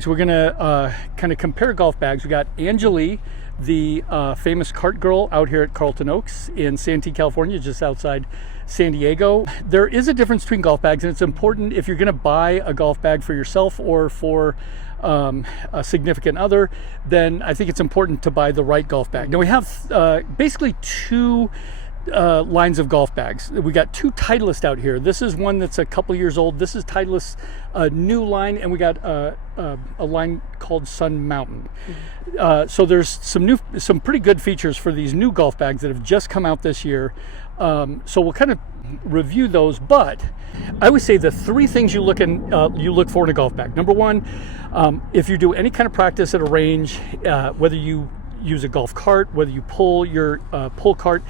So we're gonna kind of compare golf bags. We got Angelie, the famous cart girl out here at Carlton Oaks in Santee, California, just outside San Diego. There is a difference between golf bags, and it's important if you're gonna buy a golf bag for yourself or for a significant other, then I think it's important to buy the right golf bag. Now we have basically two lines of golf bags. We got two Titleist out here. This is one that's a couple years old. This is Titleist, a new line, and we got a line called Sun Mountain. So there's some pretty good features for these new golf bags that have just come out this year. So we'll kind of review those, but I would say the three things you look for in a golf bag. Number one, if you do any kind of practice at a range, whether you use a golf cart, whether you pull your pull cart,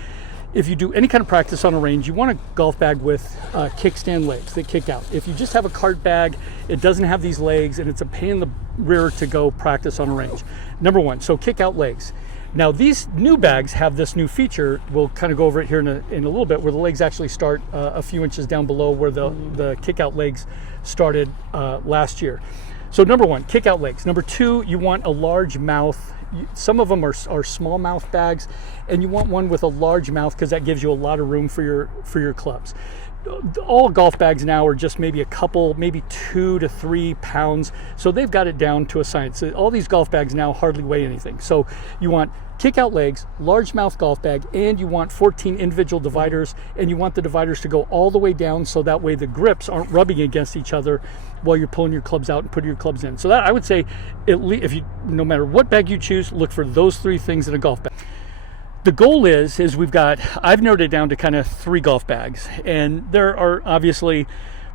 if you do any kind of practice on a range, you want a golf bag with kickstand legs that kick out. If you just have a cart bag, it doesn't have these legs, and it's a pain in the rear to go practice on a range. Number one, so kick out legs. Now these new bags have this new feature. We'll kind of go over it here in a little bit, where the legs actually start a few inches down below where the kick out legs started last year. So number one, kick out legs. Number two, you want a large mouth. Some of them are small mouth bags, and you want one with a large mouth because that gives you a lot of room for your clubs. All golf bags now are just maybe a couple, maybe 2 to 3 pounds. So they've got it down to a science. All these golf bags now hardly weigh anything. So you want kick out legs, large mouth golf bag, and you want 14 individual dividers, and you want the dividers to go all the way down so that way the grips aren't rubbing against each other while you're pulling your clubs out and putting your clubs in. So that, I would say, at least, if you, no matter what bag you choose, look for those three things in a golf bag. The goal is I've narrowed it down to kind of 3 golf bags, and there are obviously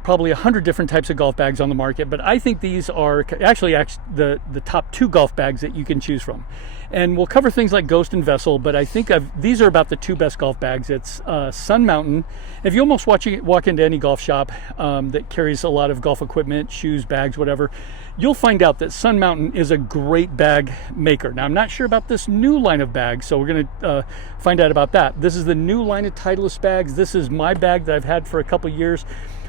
probably 100 different types of golf bags on the market, but I think these are actually the top 2 golf bags that you can choose from. And we'll cover things like Ghost and Vessel, but I think these are about the 2 best golf bags. It's Sun Mountain. If you almost walk into any golf shop that carries a lot of golf equipment, shoes, bags, whatever, you'll find out that Sun Mountain is a great bag maker. Now, I'm not sure about this new line of bags, so we're going to find out about that. This is the new line of Titleist bags. This is my bag that I've had for a couple years.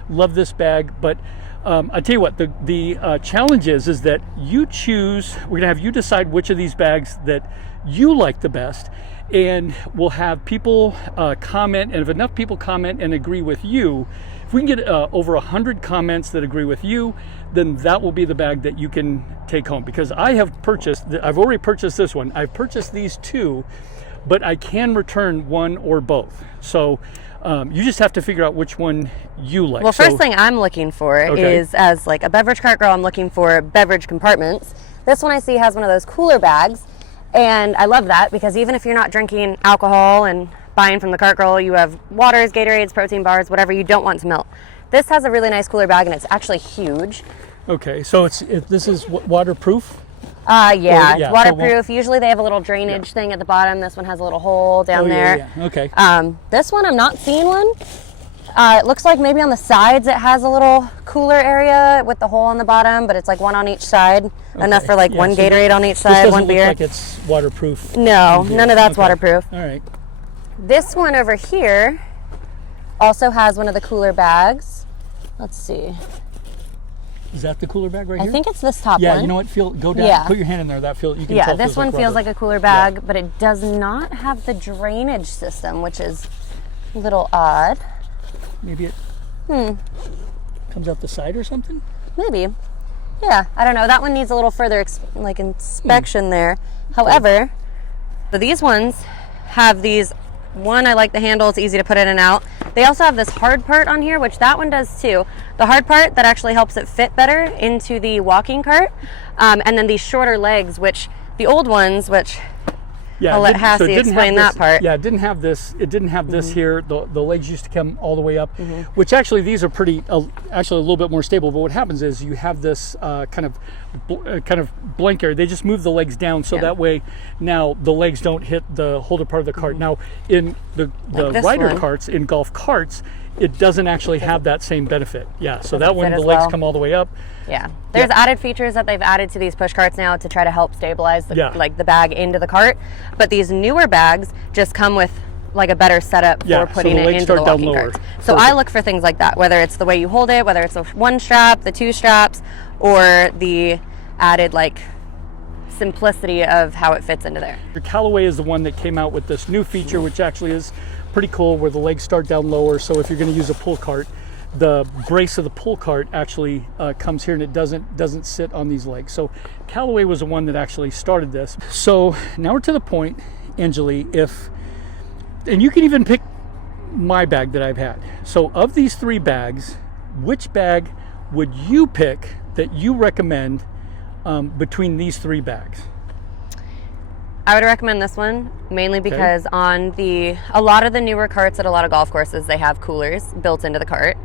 Love this bag, but I tell you what, the challenge is that you choose. We're gonna have you decide which of these bags that you like the best, and we'll have people comment. And if enough people comment and agree with you, if we can get over 100 comments that agree with you, then that will be the bag that you can take home. Because I've already purchased this one. I've purchased these 2, but I can return one or both. So. You just have to figure out which one you like. Well, first thing I'm looking for is, as like a beverage cart girl, I'm looking for beverage compartments. This one I see has one of those cooler bags, and I love that because even if you're not drinking alcohol and buying from the cart girl, you have waters, Gatorades, protein bars, whatever you don't want to melt. This has a really nice cooler bag, and it's actually huge. Okay, so this is waterproof? Yeah, it's waterproof. Usually they have a little drainage thing at the bottom. This one has a little hole down there. Yeah. Okay. This one, I'm not seeing one. It looks like maybe on the sides it has a little cooler area with the hole on the bottom, but it's like one on each side. Okay. Enough for like one Gatorade on each side, one beer. Look like it's waterproof. No, none of that's waterproof. All right. This one over here also has one of the cooler bags. Let's see. Is that the cooler bag right here? I think it's this top one. Yeah, you know what? Go down. Yeah. Put your hand in there. You can tell this one feels like a cooler bag, but it does not have the drainage system, which is a little odd. Maybe it comes out the side or something? Maybe. Yeah, I don't know. That one needs a little further inspection there. However, so these ones have these. One, I like the handle. It's easy to put in and out. They also have this hard part on here, which that one does too. The hard part that actually helps it fit better into the walking cart. And then these shorter legs, which the old ones, which I'll let Hassie explain that part. Yeah, it didn't have this. It didn't have this here. The legs used to come all the way up, which actually these are actually a little bit more stable. But what happens is you have this kind of blank area. They just move the legs down so that way now the legs don't hit the holder part of the cart. Now in the rider carts, in golf carts, it doesn't actually have that same benefit. Yeah, so that one the legs come all the way up. Yeah, there's added features that they've added to these push carts now to try to help stabilize the bag into the cart. But these newer bags just come with like a better setup for putting it into the walking carts. So I look for things like that, whether it's the way you hold it, whether it's the one strap, the 2 straps, or the added like simplicity of how it fits into there. Callaway is the one that came out with this new feature, which actually is pretty cool, where the legs start down lower. So if you're going to use a pull cart, the brace of the pull cart actually comes here, and it doesn't sit on these legs. So Callaway was the one that actually started this. So now we're to the point, Anjali, and you can even pick my bag that I've had. So of these 3 bags, which bag would you pick that you recommend between these 3 bags? I would recommend this one mainly because on a lot of the newer carts at a lot of golf courses, they have coolers built into the cart.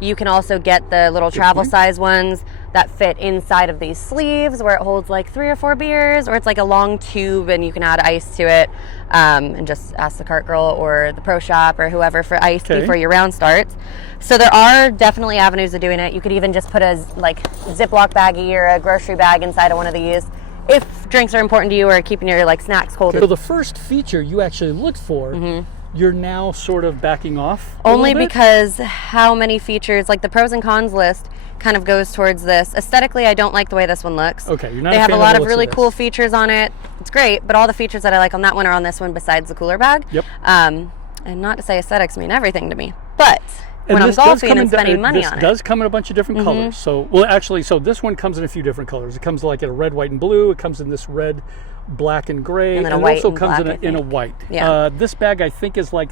You can also get the little travel size ones that fit inside of these sleeves where it holds like 3 or 4 beers, or it's like a long tube and you can add ice to it, and just ask the cart girl or the pro shop or whoever for ice before your round starts. So there are definitely avenues of doing it. You could even just put a like Ziploc baggie or a grocery bag inside of one of these if drinks are important to you or keeping your like snacks cold. So the first feature you actually looked for, you're now sort of backing off only because how many features, like the pros and cons list kind of goes towards this. Aesthetically, I don't like the way this one looks. Okay, you're not They a have fan a lot of of the looks really of cool this. features on it. It's great, but all the features that I like on that one are on this one besides the cooler bag. Yep. And not to say aesthetics mean everything to me, but And when I'm this does golfing come and in- spending money on This it. does come in a bunch of different colors. So, well, actually, so this one comes in a few different colors. It comes like in a red, white, and blue. It comes in this red, black, and gray, And then a it white also and comes black, in I a think. white. Yeah. This bag I think is like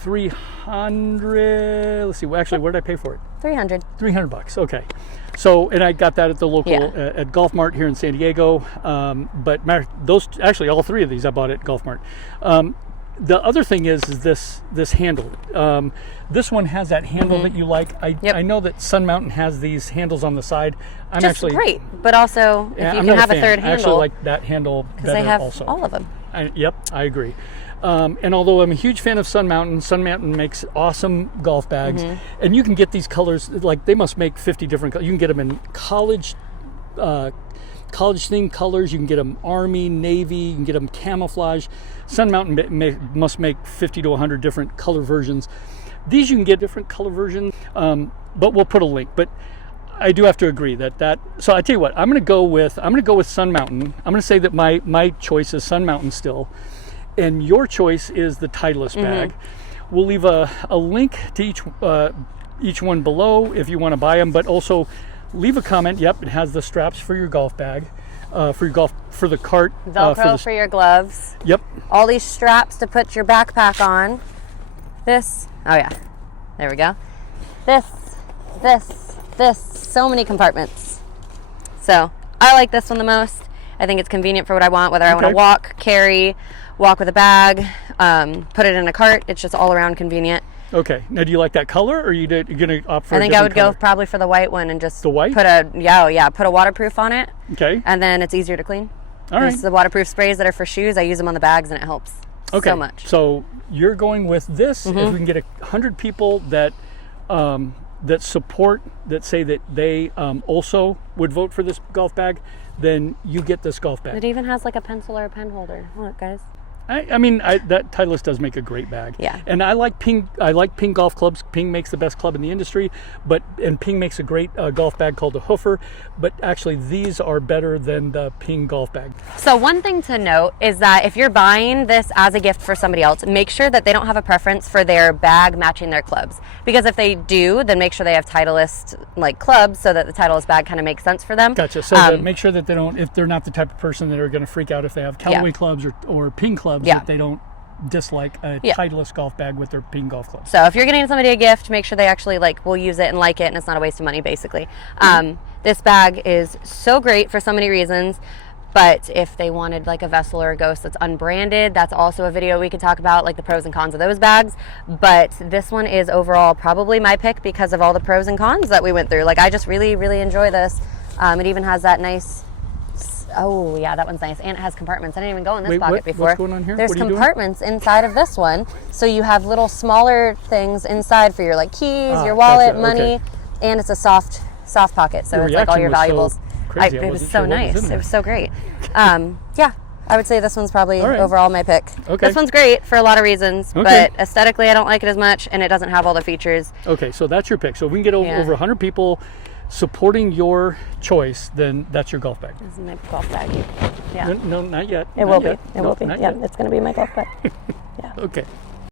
300. Let's see. Well, actually, where did I pay for it? 300. $300. Okay. So, and I got that at the local at Golf Mart here in San Diego. But those actually all 3 of these I bought at Golf Mart. The other thing is this handle. This one has that handle that you like. I know that Sun Mountain has these handles on the side. I'm Just actually great, but also if you I'm can not have a fan. third I actually handle, like that handle because better they have also. all of them. Yep, I agree. And although I'm a huge fan of Sun Mountain makes awesome golf bags, and you can get these colors, like they must make 50 different colors. You can get them in college themed colors. You can get them Army, Navy. You can get them camouflage. Sun Mountain must make 50 to 100 different color versions. These you can get different color versions, but we'll put a link. But I do have to agree that. So I tell you what, I'm going to go with Sun Mountain. I'm going to say that my choice is Sun Mountain still, and your choice is the Titleist bag. We'll leave a link to each one below if you want to buy them, but also leave a comment. Yep, it has the straps for your golf bag, for the cart, Velcro for your gloves. Yep. All these straps to put your backpack on. This. Oh yeah. There we go. This. So many compartments. So I like this one the most. I think it's convenient for what I want, whether I want to walk, carry, walk with a bag, put it in a cart. It's just all around convenient. Okay. Now, do you like that color, or you're going to opt for I a think I would different color? go probably for the white one and just The white? put a waterproof on it, Okay. and then it's easier to clean. All right. There's the waterproof sprays that are for shoes. I use them on the bags, and it helps Okay. so much. So you're going with this. If we can get 100 people that support, that say that they also would vote for this golf bag, then you get this golf bag. It even has like a pencil or a pen holder. Look, guys. I mean, that Titleist does make a great bag. Yeah. And I like Ping. I like Ping golf clubs. Ping makes the best club in the industry, and Ping makes a great golf bag called the Hoofer. But actually, these are better than the Ping golf bag. So one thing to note is that if you're buying this as a gift for somebody else, make sure that they don't have a preference for their bag matching their clubs. Because if they do, then make sure they have Titleist like clubs so that the Titleist bag kind of makes sense for them. Gotcha. So make sure that they don't, if they're not the type of person that are going to freak out if they have Callaway clubs or Ping clubs, that they don't dislike a Titleist golf bag with their Ping golf clubs. So if you're getting somebody a gift, make sure they actually will use it and like it, and it's not a waste of money, basically. This bag is so great for so many reasons. But if they wanted like a Vessel or a Ghost that's unbranded, that's also a video we could talk about, like the pros and cons of those bags. But this one is overall probably my pick because of all the pros and cons that we went through. Like I just really, really enjoy this. It even has that nice, oh yeah, that one's nice. And it has compartments. I didn't even go in this pocket before. What's going on here? There's What are you doing? compartments inside of this one. So you have little smaller things inside for your like keys, your wallet, gotcha, money, okay. and it's a soft pocket. So Your it's like all your reaction was valuables. so crazy. I It was wasn't so sure what was nice. in It there. was so great. Yeah, I would say this one's probably All right. overall my pick. Okay. This one's great for a lot of reasons, Okay. but aesthetically I don't like it as much, and it doesn't have all the features. Okay, so that's your pick. So if we can get over 100 people supporting your choice, then that's your golf bag. This is my golf bag. Yeah. No, not yet. It Not will be. yet. It No, will be. not Yeah, yet. it's going to be my golf bag. Yeah. Okay.